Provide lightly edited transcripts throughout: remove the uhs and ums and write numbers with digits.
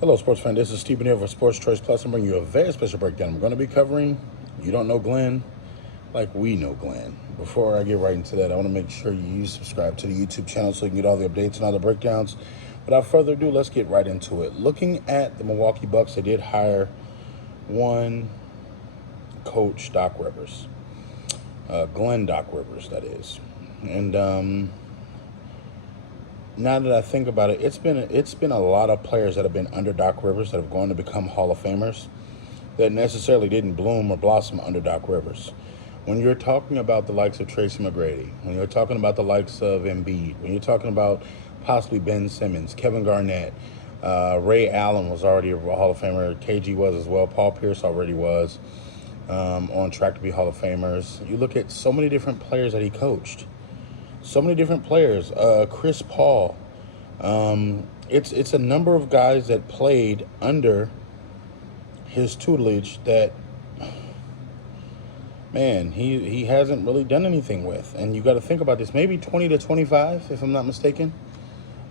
Hello, sports fan. This is Stephen here for Sports Choice Plus. I'm bringing you a very special breakdown. I'm going to be covering You Don't Know Glenn Like We Know Glenn. Before I get right into that, I want to make sure you subscribe to the YouTube channel so you can get all the updates and all the breakdowns. Without further ado, let's get right into it. Looking at the Milwaukee Bucks, they did hire one coach, Doc Rivers. Glenn Doc Rivers, that is. And now that I think about it, it's been a lot of players that have been under Doc Rivers that have gone to become Hall of Famers that necessarily didn't bloom or blossom under Doc Rivers. When you're talking about the likes of Tracy McGrady, when you're talking about the likes of Embiid, when you're talking about possibly Ben Simmons, Kevin Garnett, Ray Allen was already a Hall of Famer, KG was as well, Paul Pierce already was on track to be Hall of Famers. You look at so many different players that he coached. So many different players. Chris Paul. It's a number of guys that played under his tutelage that, man, he hasn't really done anything with. And you got to think about this. Maybe 20 to 25, if I'm not mistaken.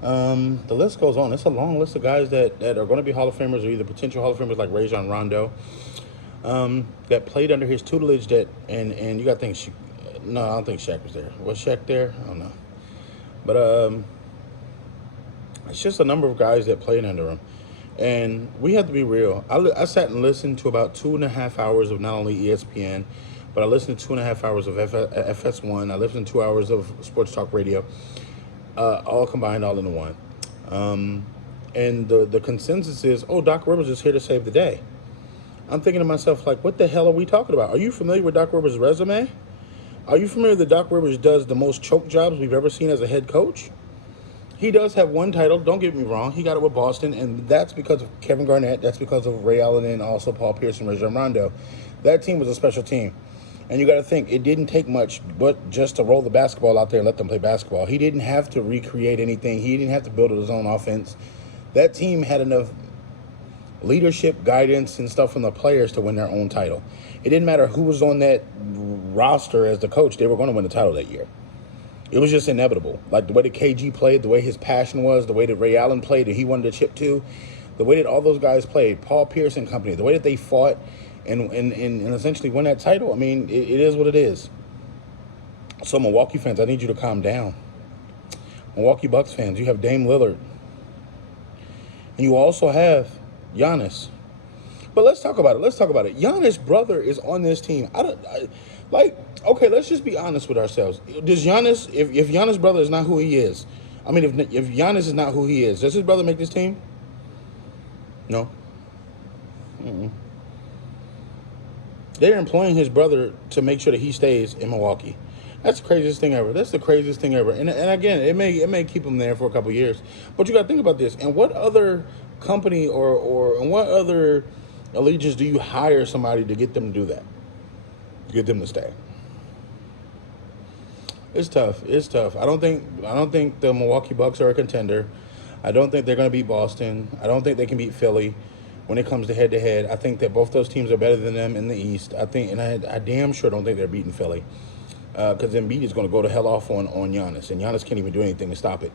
The list goes on. It's a long list of guys that are going to be Hall of Famers or either potential Hall of Famers like Rajon Rondo that played under his tutelage that, and you got to think, no, I don't think Shaq was there. Was Shaq there? I don't know. But it's just a number of guys that played under him. And we have to be real. I sat and listened to about 2.5 hours of not only ESPN, but I listened to 2.5 hours of FS1. I listened to 2 hours of Sports Talk Radio, all combined, all into one. And the consensus is, oh, Doc Rivers is here to save the day. I'm thinking to myself, like, what the hell are we talking about? Are you familiar with Doc Rivers' resume? Are you familiar that Doc Rivers does the most choke jobs we've ever seen as a head coach? He does have one title, don't get me wrong. He got it with Boston, and that's because of Kevin Garnett. That's because of Ray Allen and also Paul Pierce and Rajon Rondo. That team was a special team. And you got to think, it didn't take much but just to roll the basketball out there and let them play basketball. He didn't have to recreate anything. He didn't have to build his own offense. That team had enough leadership, guidance, and stuff from the players to win their own title. It didn't matter who was on that roster as the coach. They were going to win the title that year. It was just inevitable. Like the way that KG played, the way his passion was, the way that Ray Allen played, that he wanted to chip to, the way that all those guys played, Paul Pierce and company, the way that they fought and essentially won that title. I mean, it is what it is. So Milwaukee fans, I need you to calm down. Milwaukee Bucks fans, you have Dame Lillard. And you also have Giannis. But let's talk about it. Giannis' brother is on this team. Okay, let's just be honest with ourselves. Does Giannis, if Giannis' brother is not who he is, I mean, if Giannis is not who he is, does his brother make this team? No. They're employing his brother to make sure that he stays in Milwaukee. That's the craziest thing ever. And again, it may keep him there for a couple years. But you got to think about this. And what other company or what other allegiance do you hire somebody to get them to do that? To get them to stay? It's tough. I don't think the Milwaukee Bucks are a contender. I don't think they're going to beat Boston. I don't think they can beat Philly when it comes to head-to-head. I think that both those teams are better than them in the East. I damn sure don't think they're beating Philly because Embiid is going to go to hell off on Giannis, and Giannis can't even do anything to stop it.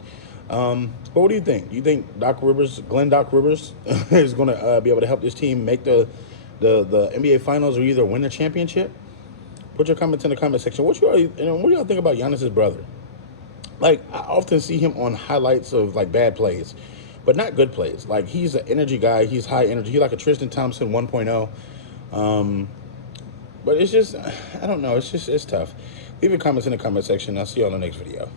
But what do you think? Do you think Glenn Doc Rivers, is going to be able to help this team make the NBA Finals or either win the championship? Put your comments in the comment section. What do y'all think about Giannis' brother? Like, I often see him on highlights of, like, bad plays, but not good plays. Like, he's an energy guy. He's high energy. He's like a Tristan Thompson 1.0. But it's just, I don't know. It's tough. Leave your comments in the comment section. I'll see you on the next video.